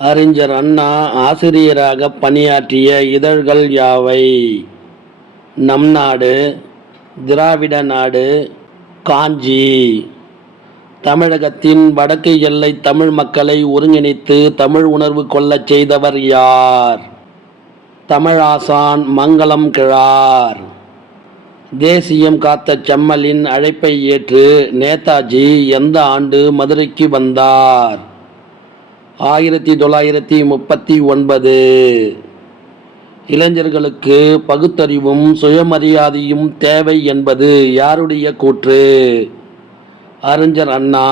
அறிஞர் அண்ணா ஆசிரியராக பணியாற்றிய இதழ்கள் யாவை? நம் நாடு, திராவிட நாடு, காஞ்சி. தமிழகத்தின் வடக்கு எல்லை தமிழ் மக்களை ஒருங்கிணைத்து தமிழ் உணர்வு கொள்ளச் செய்தவர் யார்? தமிழாசான் மங்களம் கிழார். தேசியம் காத்த செம்மலின் அழைப்பை ஏற்று நேதாஜி எந்த ஆண்டு மதுரைக்கு வந்தார்? 1939. இளைஞர்களுக்கு பகுத்தறிவும் சுயமரியாதையும் தேவை என்பது யாருடைய கூற்று? அறிஞர் அண்ணா.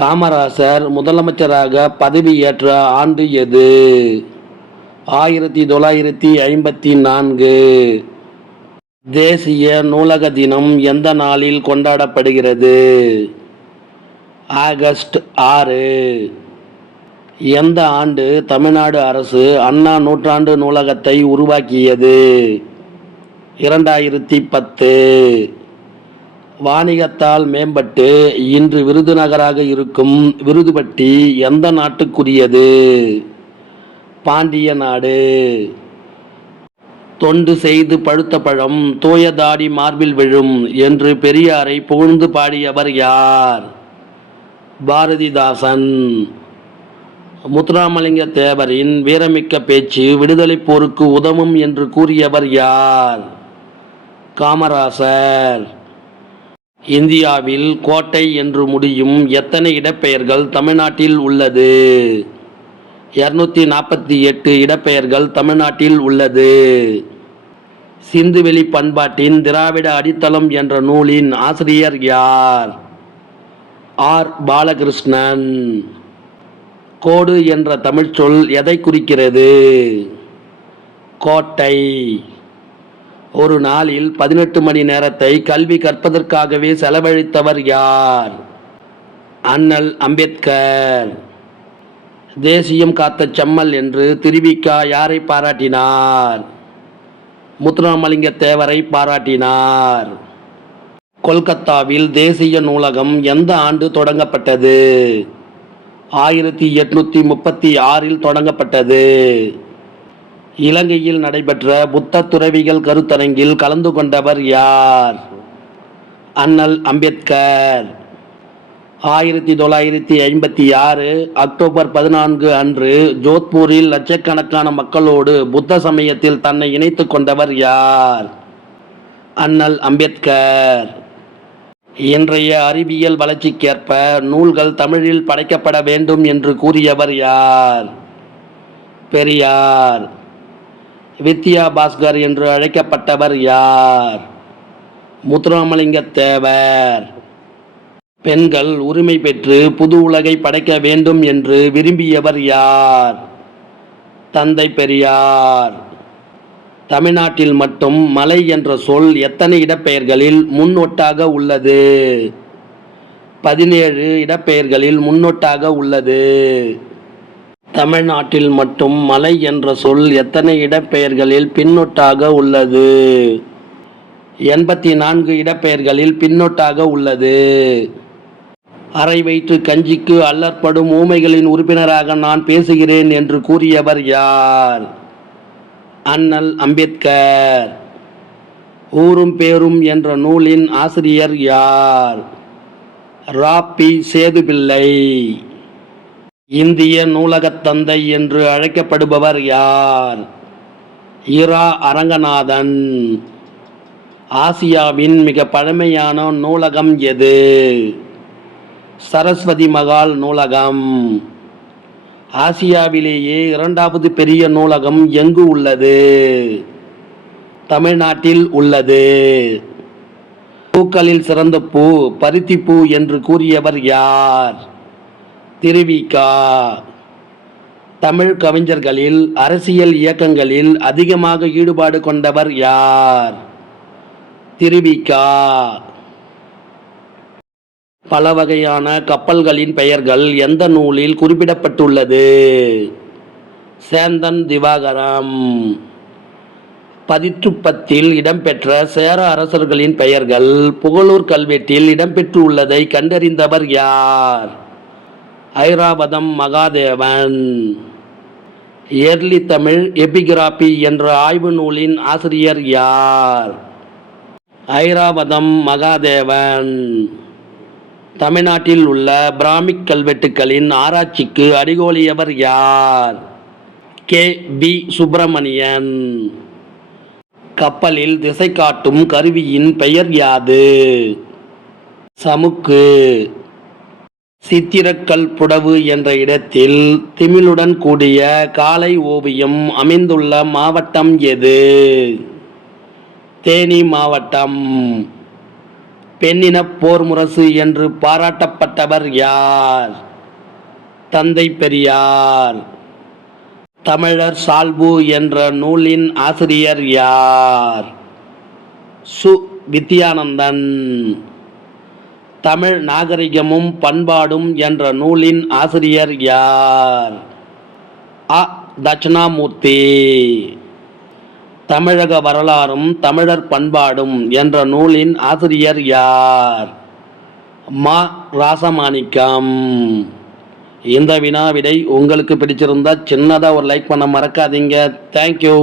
காமராசர் முதலமைச்சராக பதவியேற்ற ஆண்டு எது? 1954. தேசிய நூலக தினம் எந்த நாளில் கொண்டாடப்படுகிறது? ஆகஸ்ட் 6. எந்த ஆண்டு தமிழ்நாடு அரசு அண்ணா நூற்றாண்டு நூலகத்தை உருவாக்கியது? 2010. வாணிகத்தால் மேம்பட்டு இன்று விருதுநகராக இருக்கும் விருதுபட்டி எந்த நாட்டுக்குரியது? பாண்டிய நாடு. தொண்டு செய்து பழுத்த பழம் தூய தாடி மார்பில் விழும் என்று பெரியாரை புகழ்ந்து பாடியவர் யார்? பாரதிதாசன். முத்துராமலிங்க தேவரின் வீரமிக்க பேச்சு விடுதலை போருக்கு உதவும் என்று கூறியவர் யார்? காமராசர். இந்தியாவில் கோட்டை என்று முடியும் எத்தனை இடப்பெயர்கள் தமிழ்நாட்டில் உள்ளது? 248 இடப்பெயர்கள் தமிழ்நாட்டில் உள்ளது. சிந்துவெளி பண்பாட்டின் திராவிட அடித்தளம் என்ற நூலின் ஆசிரியர் யார்? ஆர். பாலகிருஷ்ணன். கோடு என்ற தமிழ்ச்சொல் எதை குறிக்கிறது? கோட்டை. ஒரு நாளில் 18 மணி நேரத்தை கல்வி கற்பதற்காகவே செலவழித்தவர் யார்? அண்ணல் அம்பேத்கர். தேசியம் காத்த செம்மல் என்று திருவிக யாரை பாராட்டினார்? முத்துராமலிங்க தேவரை பாராட்டினார். கொல்கத்தாவில் தேசிய நூலகம் எந்த ஆண்டு தொடங்கப்பட்டது? 1836 தொடங்கப்பட்டது. இலங்கையில் நடைபெற்ற புத்த துறவிகள் கருத்தரங்கில் கலந்து கொண்டவர் யார்? அண்ணல் அம்பேத்கர். 1956 அக்டோபர் 14 அன்று ஜோத்பூரில் லட்சக்கணக்கான மக்களோடு புத்த சமயத்தில் தன்னை இணைத்து கொண்டவர் யார்? அண்ணல் அம்பேத்கர். இன்றைய அறிவியல் வளர்ச்சிக்கேற்ப நூல்கள் தமிழில் படைக்கப்பட வேண்டும் என்று கூறியவர் யார்? பெரியார். வித்யா பாஸ்கர் என்று அழைக்கப்பட்டவர் யார்? முத்துராமலிங்க தேவர். பெண்கள் உரிமை பெற்று புது உலகை படைக்க வேண்டும் என்று விரும்பியவர் யார்? தந்தை பெரியார். தமிழ்நாட்டில் மட்டும் மலை என்ற சொல் எத்தனை இடப்பெயர்களில் முன்னொட்டாக உள்ளது? 17 இடப்பெயர்களில் முன்னொட்டாக உள்ளது. தமிழ்நாட்டில் மட்டும் மலை என்ற சொல் எத்தனை இடப்பெயர்களில் பின்னொட்டாக உள்ளது? 84 இடப்பெயர்களில் பின்னொட்டாக உள்ளது. அரை வயிற்று கஞ்சிக்கு அல்லற்படும் ஊமைகளின் உறுப்பினராக நான் பேசுகிறேன் என்று கூறியவர் யார்? அண்ணல் அம்பேத்கர். ஊரும் பேரும் என்ற நூலின் ஆசிரியர் யார்? ரா.பி. சேதுப்பிள்ளை. இந்திய நூலகத் தந்தை என்று அழைக்கப்படுபவர் யார்? இரா. அரங்கநாதன். ஆசியாவின் மிக பழமையான நூலகம் எது? சரஸ்வதி மகால் நூலகம். ஆசியாவிலேயே 2வது பெரிய நூலகம் எங்கு உள்ளது? தமிழ்நாட்டில் உள்ளது. பூக்களில் சிறந்த பூ பருத்திப்பூ என்று கூறியவர் யார்? திருவிக. தமிழ் கவிஞர்களில் அரசியல் இயக்கங்களில் அதிகமாக ஈடுபாடு கொண்டவர் யார்? திருவிக. பல வகையான கப்பல்களின் பெயர்கள் எந்த நூலில் குறிப்பிடப்பட்டுள்ளது? சேந்தன் திவாகரம். பதிற்றுப்பத்தில் இடம்பெற்ற சேர அரசர்களின் பெயர்கள் புகழூர் கல்வெட்டில் இடம்பெற்றுள்ளதை கண்டறிந்தவர் யார்? ஐராவதம் மகாதேவன். எர்லி தமிழ் எபிகிராபி என்ற ஆய்வு நூலின் ஆசிரியர் யார்? ஐராவதம் மகாதேவன். தமிழ்நாட்டில் உள்ள பிராமிக் கல்வெட்டுக்களின் ஆராய்ச்சிக்கு அடிகோலியவர் யார்? கே. பி. சுப்பிரமணியன். கப்பலில் திசை காட்டும் கருவியின் பெயர் யாது? சமுக்கு. சித்திரக்கல் புடவு என்ற இடத்தில் திமிலுடன் கூடிய காளை ஓவியம் அமைந்துள்ள மாவட்டம் எது? தேனி மாவட்டம். பெண்ணினப் போர் முரசு என்று பாராட்டப்பட்டவர் யார்? தந்தை பெரியார். தமிழர் சால்பு என்ற நூலின் ஆசிரியர் யார்? சு. வித்யானந்தன். தமிழ் நாகரிகமும் பண்பாடும் என்ற நூலின் ஆசிரியர் யார்? அ. தட்சிணாமூர்த்தி. தமிழக வரலாறும் தமிழர் பண்பாடும் என்ற நூலின் ஆசிரியர் யார்? மா. ராசமாணிக்கம். இந்த வினா விடை உங்களுக்கு பிடிச்சிருந்தா சின்னதாக ஒரு லைக் பண்ண மறக்காதீங்க. தேங்க்யூ.